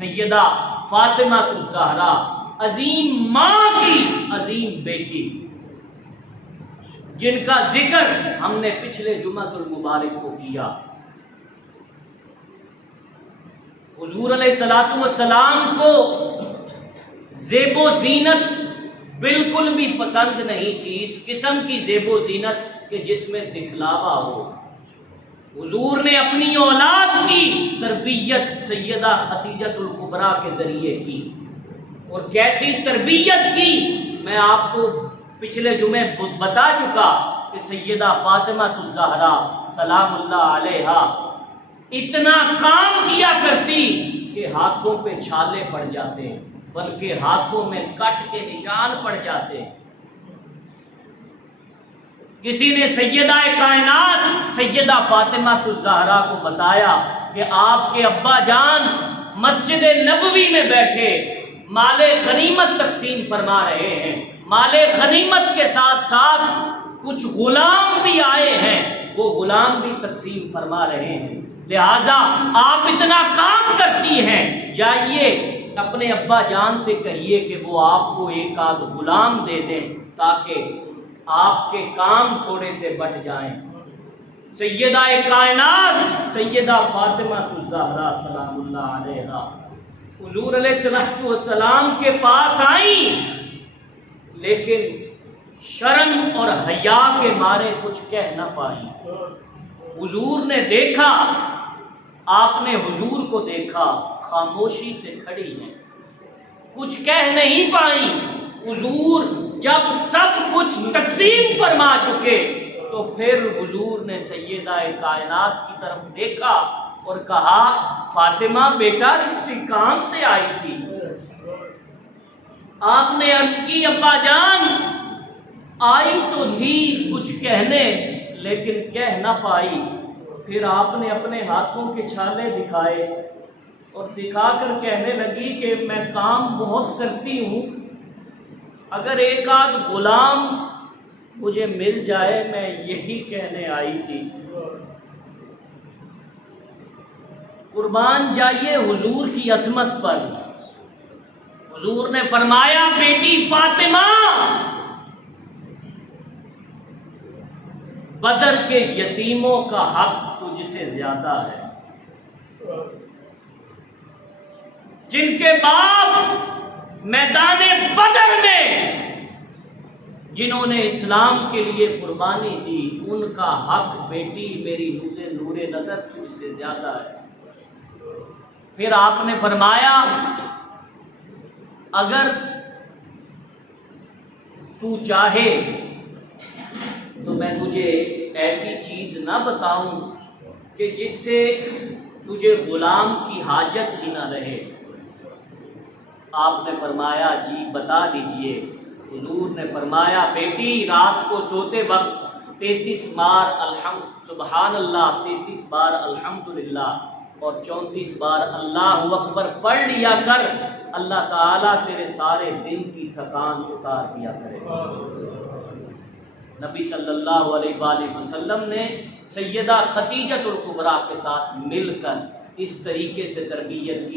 سیدہ فاطمہ الزہرا، عظیم ماں کی عظیم بیٹی، جن کا ذکر ہم نے پچھلے جمعۃ المبارک کو کیا۔ حضور علیہ الصلوۃ والسلام کو زیب و زینت بالکل بھی پسند نہیں تھی، اس قسم کی زیب و زینت کہ جس میں دکھلاوا ہو۔ حضور نے اپنی اولاد کی تربیت سیدہ خدیجہ الکبریٰ کے ذریعے کی، اور کیسی تربیت کی میں آپ کو پچھلے جمعے بتا چکا کہ سیدہ فاطمہ الزہرا سلام اللہ علیہا اتنا کام کیا کرتی کہ ہاتھوں پہ چھالے پڑ جاتے، بلکہ ہاتھوں میں کٹ کے نشان پڑ جاتے۔ کسی نے سیدہ کائنات سیدہ فاطمہ الزہرا کو بتایا کہ آپ کے ابا جان مسجد نبوی میں بیٹھے مال غنیمت تقسیم فرما رہے ہیں، مال غنیمت کے ساتھ ساتھ کچھ غلام بھی آئے ہیں، وہ غلام بھی تقسیم فرما رہے ہیں، لہذا آپ اتنا کام کرتی ہیں، جائیے اپنے ابا جان سے کہیے کہ وہ آپ کو ایک آدھ غلام دے دیں تاکہ آپ کے کام تھوڑے سے بٹ جائیں۔ سیدہ کائنات سیدہ فاطمہ الزہرا سلام اللہ علیہا حضور علیہ السلام کے پاس آئیں، لیکن شرم اور حیا کے مارے کچھ کہہ نہ پائیں۔ حضور نے دیکھا، آپ نے حضور کو دیکھا، خاموشی سے کھڑی ہیں، کچھ کہہ نہیں پائیں۔ حضور جب سب کچھ تقسیم فرما چکے تو پھر حضور نے سیدہ کائنات کی طرف دیکھا اور کہا، فاطمہ بیٹا کسی کام سے آئی تھی؟ آپ نے عرض کی، ابا جان آئی تو تھی کچھ کہنے لیکن کہہ نہ پائی۔ پھر آپ نے اپنے ہاتھوں کے چھالے دکھائے اور دکھا کر کہنے لگی کہ میں کام بہت کرتی ہوں، اگر ایک آدھ غلام مجھے مل جائے میں یہی کہنے آئی تھی۔ قربان جائیے حضور کی عظمت پر۔ حضور نے فرمایا، بیٹی فاطمہ بدر کے یتیموں کا حق تجھ سے زیادہ ہے، جن کے باپ میدان بدر میں جنہوں نے اسلام کے لیے قربانی دی، ان کا حق بیٹی میری نور نظر تجھ سے زیادہ ہے۔ پھر آپ نے فرمایا، اگر تو چاہے تو میں تجھے ایسی چیز نہ بتاؤں کہ جس سے تجھے غلام کی حاجت ہی نہ رہے۔ آپ نے فرمایا، جی بتا دیجئے۔ حضور نے فرمایا، بیٹی رات کو سوتے وقت 33 بار سبحان اللہ، 33 بار الحمدللہ اور 34 بار اللہ اکبر پڑھ لیا کر، اللہ تعالیٰ تیرے سارے دن کی تھکان اتار دیا کرے۔ نبی صلی اللہ علیہ وآلہ وسلم نے سیدہ خدیجہ الکبریٰ کے ساتھ مل کر اس طریقے سے تربیت کی۔